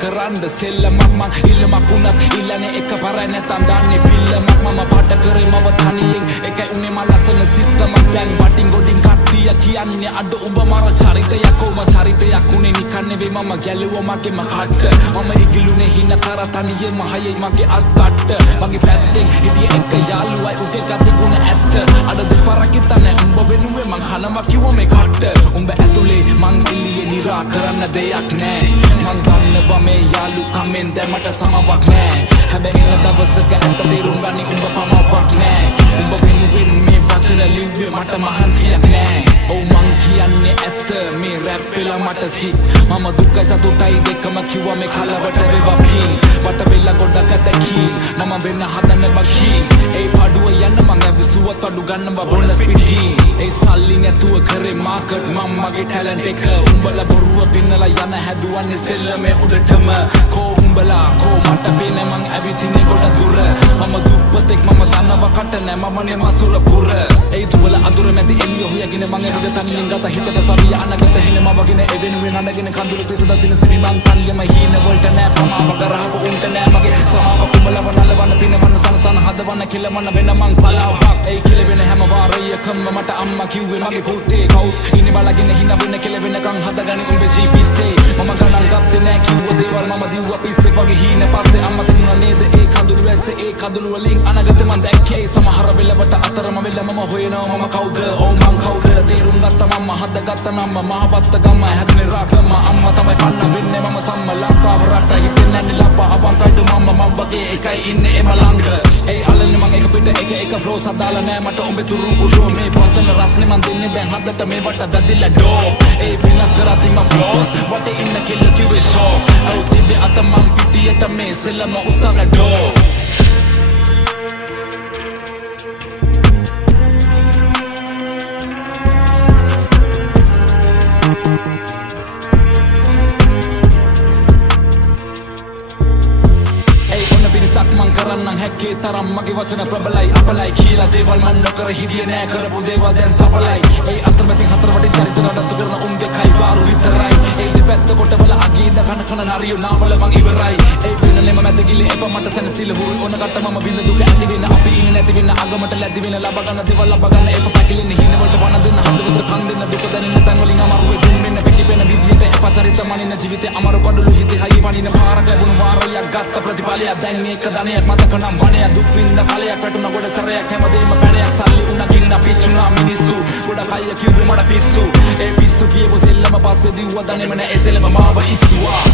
කරන්න සෙල්ලමක් මං ඉල්ලමක් උනත් ඉල්ලන්නේ එක පරයි නැතන් දන්නේ පිල්ලමක් මම පාට කරේ මව තනියෙන් එකයි උනේ මා ලස්සන සිත්ත මං දැන් වටින් ගොඩින් කට්ටිය කියන්නේ අඩ උඹ මර චරිතයක් කොම චරිතයක් උනේ නිකන් නෙවෙයි මම ගැලුවා මගේම හට්ට මම ඉගිලුනේ හින කර තනියෙම හයයි මගේ අත්කට මගේ පැත්තෙන් හිටියේ එක යාළුවයි උගේ ගති ගුණ ඇත්ත අඩ දෙපාරක් ඉතන්නේ උඹ වෙනුවේ මං කනවා කිව්ව මේ කට්ට උඹ ඇතුලේ මං එළියේ නිරා කරන්න දෙයක් නෑ මං දන්නවා මේ යාළුකමෙන් දැමට සමවක් නෑ හැබැයි එන දවසක ඇත්ත තේරුම් ගනි උඹ පමවක් නෑ උඹ වෙනුවෙන් මේ වචන ලිව්වේ මට මහන්සියක් නෑ ඔව් මං කියන්නේ ඇත්ත මේ රැප් වෙලා මට සිත් මම දුකයි සතුටයි දෙකම කිව්වා මේ කලවට වේවා පින් වට වෙලා ගොඩක් ඇතකින් මම වෙන්න හදන බකින් ඒ පාඩුව යන්න මං ඇවිසුවත් අඩු ගන්නවා බොනස් පිටින් ඒ සල්ලි නැතුව කරේ මාකට් මම මගේ ටැලන්ට් එක උඹලා බොරුව පින්නලා යන හැදුවන්නේ සෙල්ලමේ උඩටම කෝ උඹලා කෝ මට පේන මං ඇවිතිනේ ගොඩ දුර මම දුප්පතෙක් මම දන්නවා කට නෑ මමනේ මසුර පුර ඒ දුවල අඳුර මැද එළිය හොයගෙන මං ඇවිද තනියෙන් ගත හිතට සවිය අනගත හිනම වගෙන එවෙනුවෙන් අඬගෙන කඳුළු තිසද සිනසිනි මං තනියම හීන වලට නෑ පමාව කරහව උන්ට නෑ මගේ සමාව කුඹලව නලවන පිනවන සනසන හදවන කිලමන වෙන මං පලාවක් ඒ කිලවෙන හැම වාරයකම මට අම්මා කිව්වේ මගේ පුතේ කවුත් ඉන්නේ බලගෙන හින වෙන කිලවෙනකන් හදගනි උඹේ ජීවිතේ මම ගණන් ගත්තේ නෑ කිව්ව දේවල් මම දිව්වා පිස්සේ වගේ හීන පස්සේ අම්මා සින්නා නේද ඒ කඳුළු වැස්සේ ඒ කඳුළු වලින් අනගත මං දැක්කේ සමහර වෙලවට අතරම වෙල මම හොයනවා මම කවුද ඔව් මං කවුද තේරුම් ගත්තා මම හදගත්ත නම් මහවත්ත ගම හැදුනේ රාගම අම්මා තමයි පන්න වෙන්නේ මම සම්ම ලංකාව රට හිතෙන් නැන්නේ ලප්පා අවංකයිද මම වගේ එකයි ඉන්නේ එම ළඟ ඒ අලන්නේ මං එක පිට එක ෆ්ලෝ සදාලා නෑ මට උඹේ තුරුම් කුඩෝ මේ වචන රස්නේ මං දෙන්නේ දැන් හදට මේ වට වැදිලා ඩෝ ඒ විනාශ කරාති මා ෆ්ලෝස් වටේ ඉන්න කිල්ල කිව්වේ ෂෝ ඔව් තිබේ අත මං පිටියට මේ සෙල්ලම උසන ඩෝ මං කරන්නම් හැක්කේ තරම් මගේ වචන ප්‍රබලයි අපලයි කියලා දේවල් මන් නොකර හිටියේ නෑ කරපු දේවල් දැන් සඵලයි ඒ අතරමැදින් හතර වටින් චරිත නඩත්තු කරන උන්ගේ කයි වාරු විතරයි ඒ දෙපැත්ත කොටවල අගීද කන කන නරියෝ නාවල මං ඉවරයි ඒ වෙනලෙම මැද ගිලේ එප මට සැනසීල හුරු ඕන කට මම විඳ දුක ඇති වෙන අපි ඉන්නේ නැති වෙන අගමට ලැබි වෙන ලබ ගන්න දේවල් ලබ ගන්න එප පැකිලෙන හින වලට වන දෙන්න හදවතට කන් දෙන්න දුක දැනෙන තැන් වලින් අමාරුවේ දුම් වෙන පිටි වෙන විදියට එප චරිත මනින ජීවිතේ අමාරු කඩළු හිතේ හයි වනින පාරක් ලැබුණු වාරයක් ගත්ත ප්‍රතිඵලයක් දැන් මේක දණයක් මතක නම් වණය දුක් විඳ කාලයක් වැටුණ ගොඩ සරයක් හැමදේම පැණයක් සල්ලි උණකින්න පිච්චුණා මිනිස්සු ගොඩ කය කිව්වේ මට පිස්සු ඒ පිස්සු කියපු සෙල්ලම පස්සේ දිව්වා දණෙම නෑ ඒ සෙල්ලම මාව ඉස්සුවා